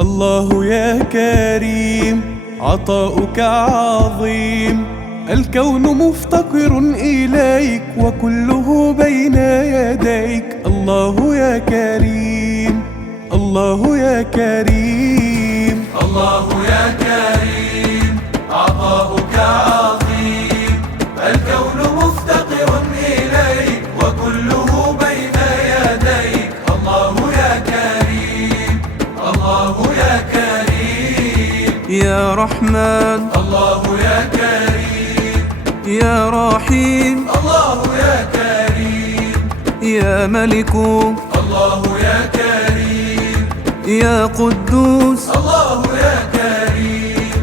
الله يا كريم عطاؤك عظيم، الكون مفتقر إليك وكله بين يديك. الله يا كريم، الله يا كريم، الله يا كريم عطاؤك عظيم، الكون مفتقر إليك وكله بين يديك. الله يا كريم، الله يا كريم، يا رحمن الله يا كريم، يا رحيم الله يا كريم، يا ملك الله يا كريم، يا قدوس الله يا كريم،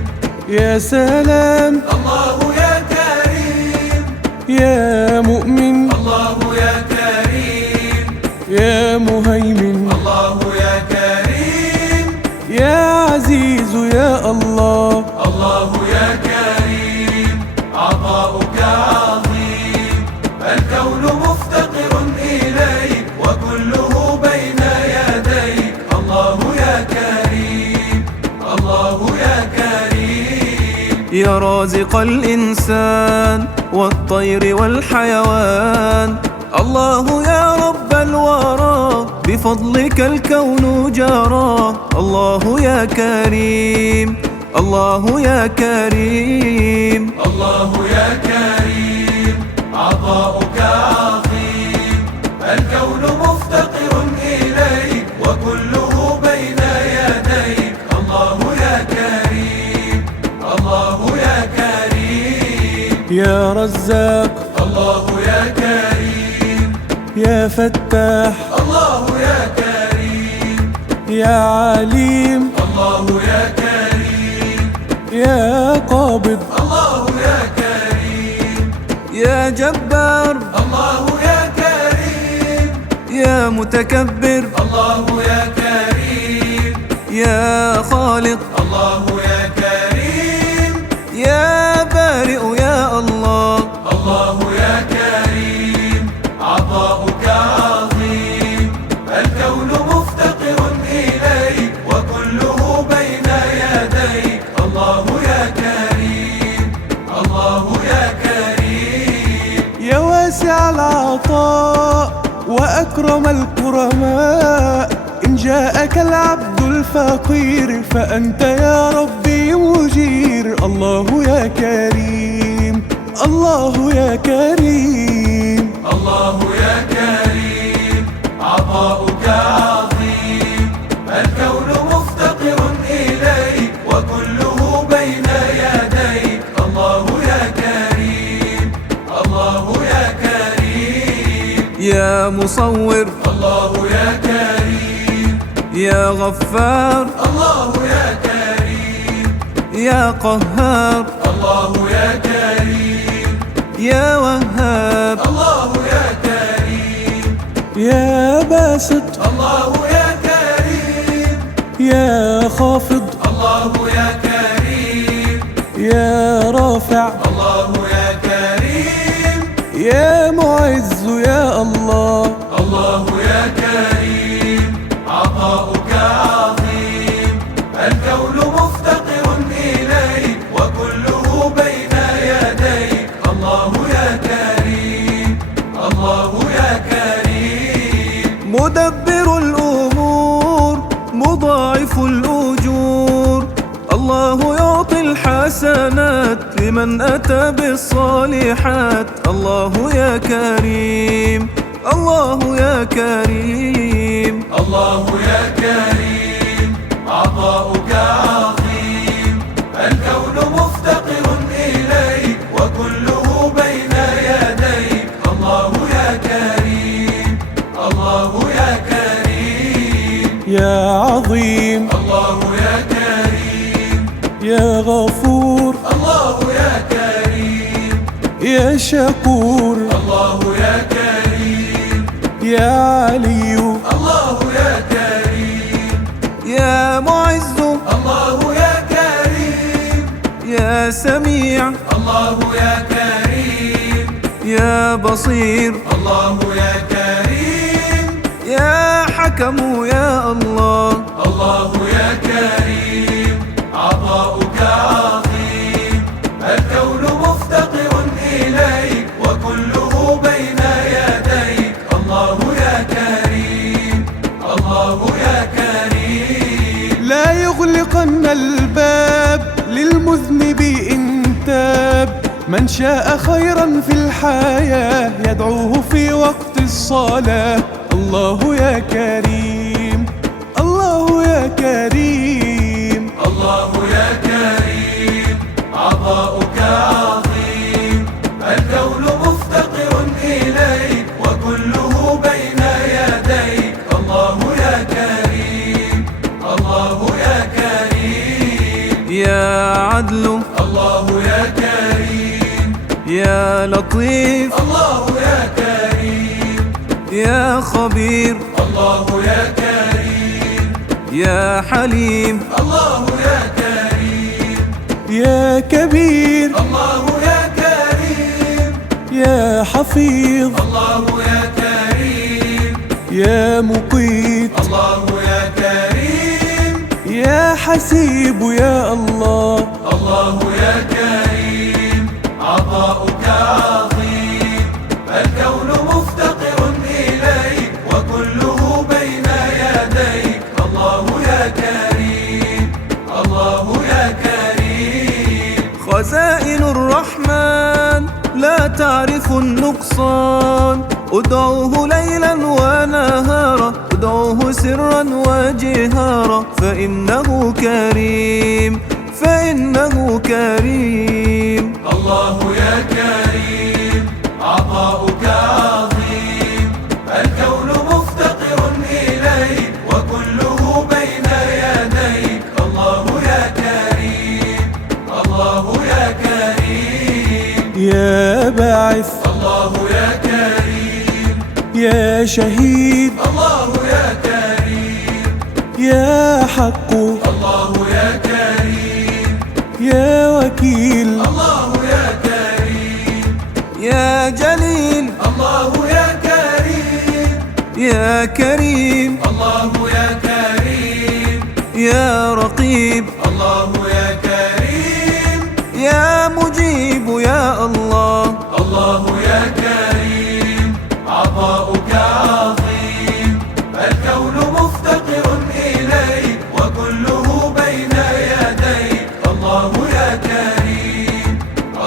يا سلام الله يا كريم، يا مؤمن، الله يا كريم، يا مهيمن، الله يا كريم، يا عزيز يا الله. الله يا كريم عطاؤك عظيم، الكون مفتقر إليك وكله بين يديك. الله يا كريم، الله يا كريم، يا رازق الإنسان والطير والحيوان. الله يا رب الورى بفضلك الكون جرى. الله يا كريم، الله يا كريم، الله يا كريم عطاؤك عظيم، الكون مفتقر إليك وكله بين يديك. الله يا كريم، الله يا كريم، يا رزاق، الله يا كريم، يا فتاح، الله يا كريم، يا عليم، الله يا كريم، يا قابض، الله يا كريم، يا جبار، الله يا كريم، يا متكبر، الله يا كريم، يا خالق، الله يا كريم، يا بارئ يا الله. الله يا كريم عطاؤك عظيم، الكون مفتقر إليك وكله بين يديك. الله يا كريم، الله يا كريم، يا واسع العطاء وأكرم الكرماء. إن جاءك العبد الفقير فأنت يا ربي مجير. الله يا كريم، الله يا كريم، الله يا كريم عطاؤك عظيم، الكون مفتقر إليك وكله بين يديك. الله يا كريم، الله يا كريم، يا مصور، الله يا كريم، يا غفار، الله يا كريم، يا قهار، الله يا كريم، يا وهاب. الله يا كريم، يا باسط، الله يا كريم، يا خافض، الله يا كريم، يا رافع، الله يا كريم، يا معز يا الله. الله يا كريم عطاؤك عظيم، الكون مفتقر إليك وكله بين يديك. الله يا كريم، الله يا كريم، مدبر الأمور مضاعف الأجور. الله يعطي الحسنات لمن أتى بالصالحات. الله يا كريم، الله يا كريم، الله يا كريم عطاؤك عظيم، الكون مفتقر إليك وكله بين يديك. الله يا كريم، الله يا كريم، يا عظيم، الله يا كريم، يا غفور، الله يا كريم، يا شكور، الله يا كريم، يا علي، الله يا كريم، يا معز، الله يا كريم، يا سميع، الله يا كريم، يا بصير، الله يا كريم، يا حكم يا الله. الله يا كريم. عطاؤك عظيم. الكون مفتقر إليك وكله بين يديك. الله يا كريم، الله يا كريم. لا يغلقن الباب للمذنب إن تاب. من شاء خيرا في الحياة يدعوه في وقت الصلاة. الله يا كريم، الله يا كريم. الله يا كريم، عطاؤك عظيم. الكون مفتقر إليك وكله بين يديك. الله يا كريم، الله يا كريم. يا عدل الله يا كريم، يا لطيف الله يا كريم. يا خبير الله يا كريم، يا حليم الله يا كريم. يا كبير الله يا كريم، يا حفيظ الله يا كريم. يا مقيت الله يا كريم، يا حسيب يا الله. الله يا كريم، عطاؤك عظيم. الكون مفتقر إليك وكله بين يديك. الله يا كريم، الله يا كريم. خزائن الرحمن لا تعرف النقصان. ادعوه ليلا ونهارا، ادعوه سرا وجهارا، فإنه كريم، فإنه كريم. الله يا كريم، عطاؤك عظيم. الكون مفتقر إليك وكله بين يديك. الله يا كريم، الله يا كريم. يا باعث الله يا كريم، يا شهيد الله يا كريم. يا حق الله يا كريم، يا وكيل الله يا كريم. يا جليل الله يا كريم، يا كريم الله يا كريم. يا رقيب الله يا كريم، يا مجيب يا الله. الله يا كريم، عطاؤك عظيم. الكون مفتقر إليك وكله بين يديك. الله يا كريم،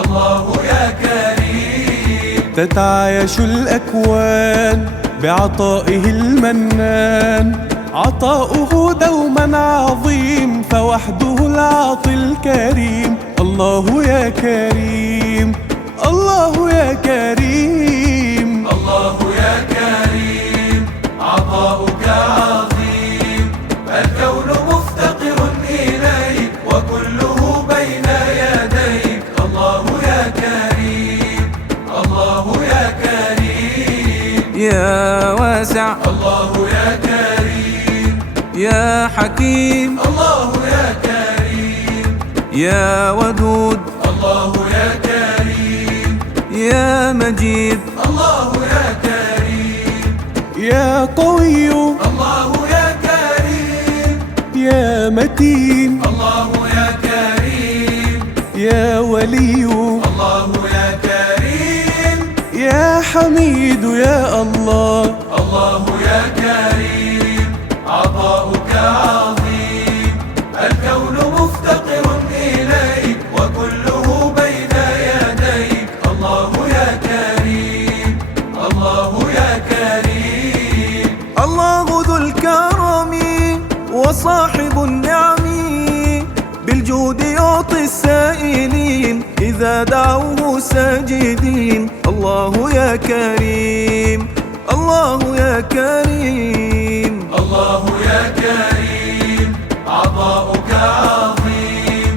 الله يا كريم. تتعايش الأكوان بعطائه المنان. عطاؤه دوما عظيم فوحده العاطي الكريم. الله يا كريم، الله يا كريم. الله يا كريم، عطاؤك عظيم. الكون مفتقر إليك وكله بين يديك. الله يا كريم، الله يا كريم. يا واسع الله يا كريم، يا حكيم الله يا كريم. يا ودود الله يا كريم، يا مجيد الله يا كريم. يا قوي الله يا كريم، يا متين الله يا كريم. يا ولي الله يا كريم، يا حميد يا الله. الله يا كريم، عطاؤك عظيم. الكون مفتقر إليك وكله بين يديك. الله يا كريم، الله يا كريم. الله ذو الكرم وصاحب النعم. بالجود يعطي السائلين إذا دعوه ساجدين. الله يا كريم، الله يا كريم. الله يا كريم، عطاؤك عظيم.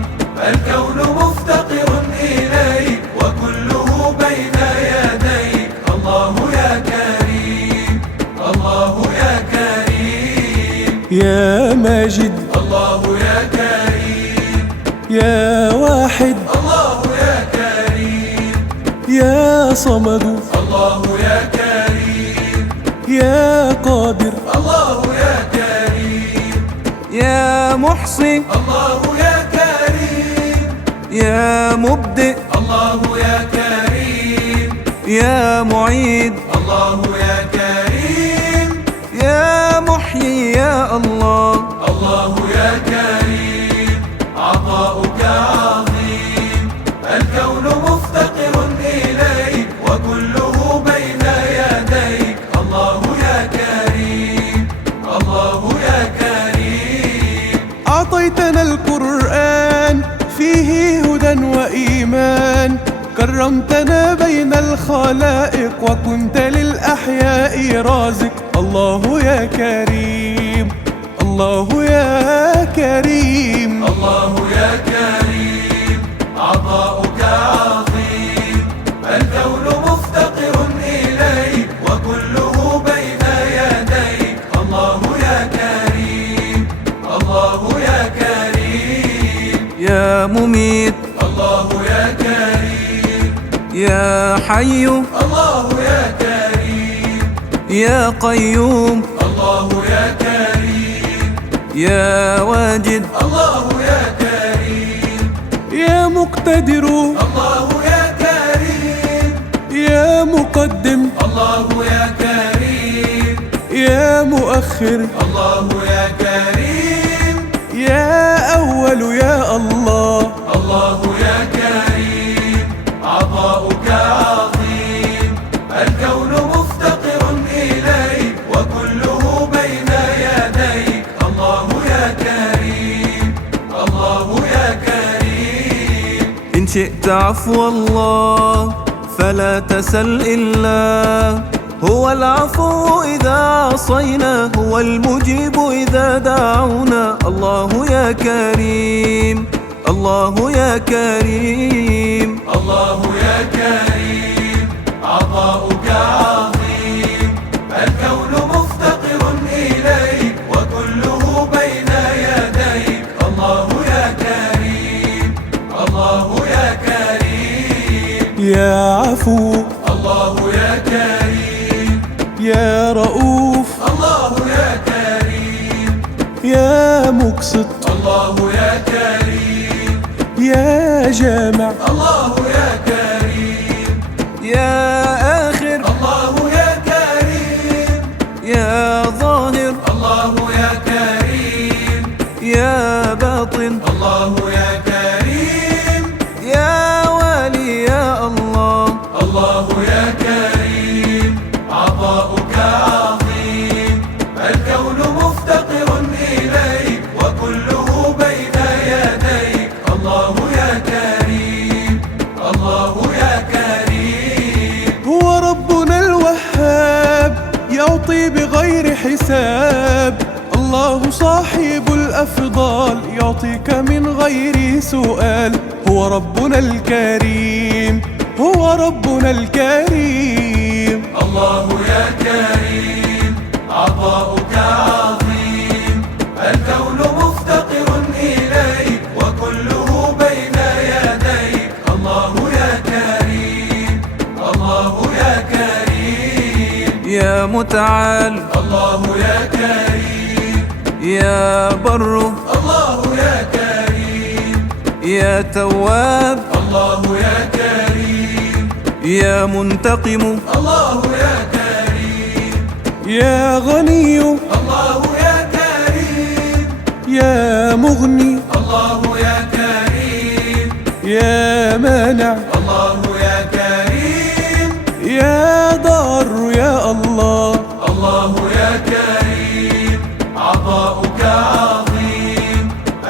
الكون مفتقر إليك وكله بين يديك. الله يا كريم، الله يا كريم. يا ماجد الله يا كريم، يا واحد الله يا كريم. يا صمد الله يا كريم، يا قادر الله يا كريم. يا محصي الله يا كريم، يا مبدئ الله يا كريم، يا معيد الله يا كريم، يا محيي يا الله الله يا كريم، عطاؤك عظيم، الكون مفتقر إليك وكله بين يديك. الله يا كريم، الله يا كريم. أعطيتنا القرآن فيه هدى وإيمان، كرمتنا بين الخلائق وكنت للأحياء رازق. الله يا كريم، الله يا كريم، الله يا كريم، عطاؤك عظيم، الكون مفتقر إليك وكله بين يديك. الله يا كريم، الله يا كريم، يا مميت الله يا كريم، يا حي الله يا كريم، يا قيوم الله يا كريم، يا واجد الله يا كريم، يا مقتدر الله يا كريم، يا مقدم الله يا كريم، يا مؤخر الله يا كريم، يا أول يا الله. الله يا كريم، عطاؤك عظيم، الكون مفتقر إليك وكله بين يديك. الله يا كريم، الله يا كريم. إن شئت عفو الله فلا تسل إلا هو العفو إذا عصينا، هو المجيب إذا دعونا. الله يا كريم، الله يا كريم، الله يا كريم، عطاؤك عظيم، الكون مفتقر إليك وكله بين يديك. الله يا كريم، الله يا كريم، يا عفو الله يا كريم، يا رؤوف الله يا كريم، يا مقسط الله يا كريم، يا جامع الله يا كريم، يا آخر الله يا كريم، يا ظاهر الله يا كريم، يا باطن الله يا كريم، يا والي يا الله. الله يا كريم، عطاؤك عظيم، الكون مفتقر إليك وكله بين يديك. الله يا كريم، الله يا كريم، هو ربنا الوهاب يعطي بغير حساب. الله صاحب الأفضال يعطيك من غير سؤال. هو ربنا الكريم، هو ربنا الكريم. الله يا كريم، عطاؤك عظيم، الكون مفتقر إليك وكله بين يديك. الله يا كريم، الله يا كريم، يا متعال الله يا كريم، يا بر الله يا كريم، يا تواب الله يا كريم، يا منتقم الله يا كريم، يا غني الله يا كريم، يا مغني الله يا كريم، يا مانع الله يا كريم، يا ضار يا الله. الله يا كريم، عطاؤك عظيم،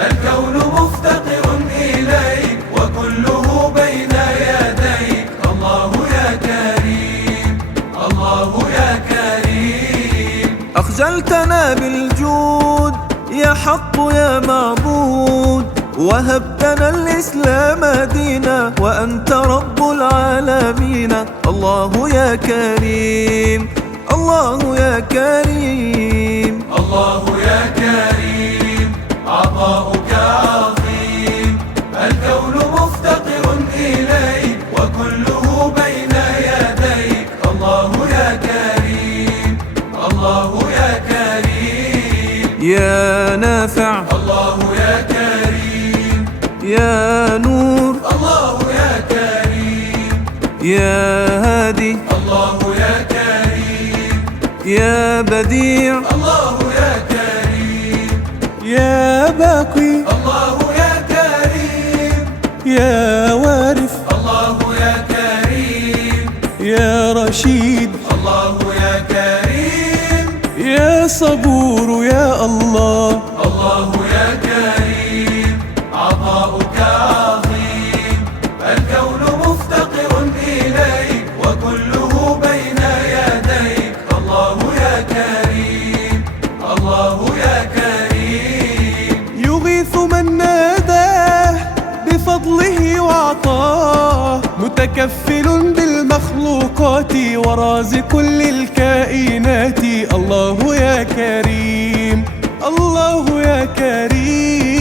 الكون مفتقر إليك وكله بين يديك. الله يا كريم، الله يا كريم، أخجلتنا بالجود يا حق يا معبود، وهبتنا الإسلام دينا وأنت رب العالمين. الله يا كريم، الله يا كريم، الله يا كريم، عطاؤك عظيم، الكون مفتقر إليك وكله بين يديك. الله يا كريم، الله يا كريم، يا نافع الله يا كريم، يا نور يا هادي الله يا كريم، يا بديع الله يا كريم، يا باقي الله يا كريم، يا وارث الله يا كريم، يا رشيد الله يا كريم، يا صبور يا الله. الله يا كريم، عطاؤك عظيم، الكون مفتقر إليك وكله بين يديك. الله يا كريم، الله يا كريم، يغيث من ناداه بفضله وعطاه، متكفل بالمخلوقات ورازق للكائنات. الله يا كريم، الله يا كريم.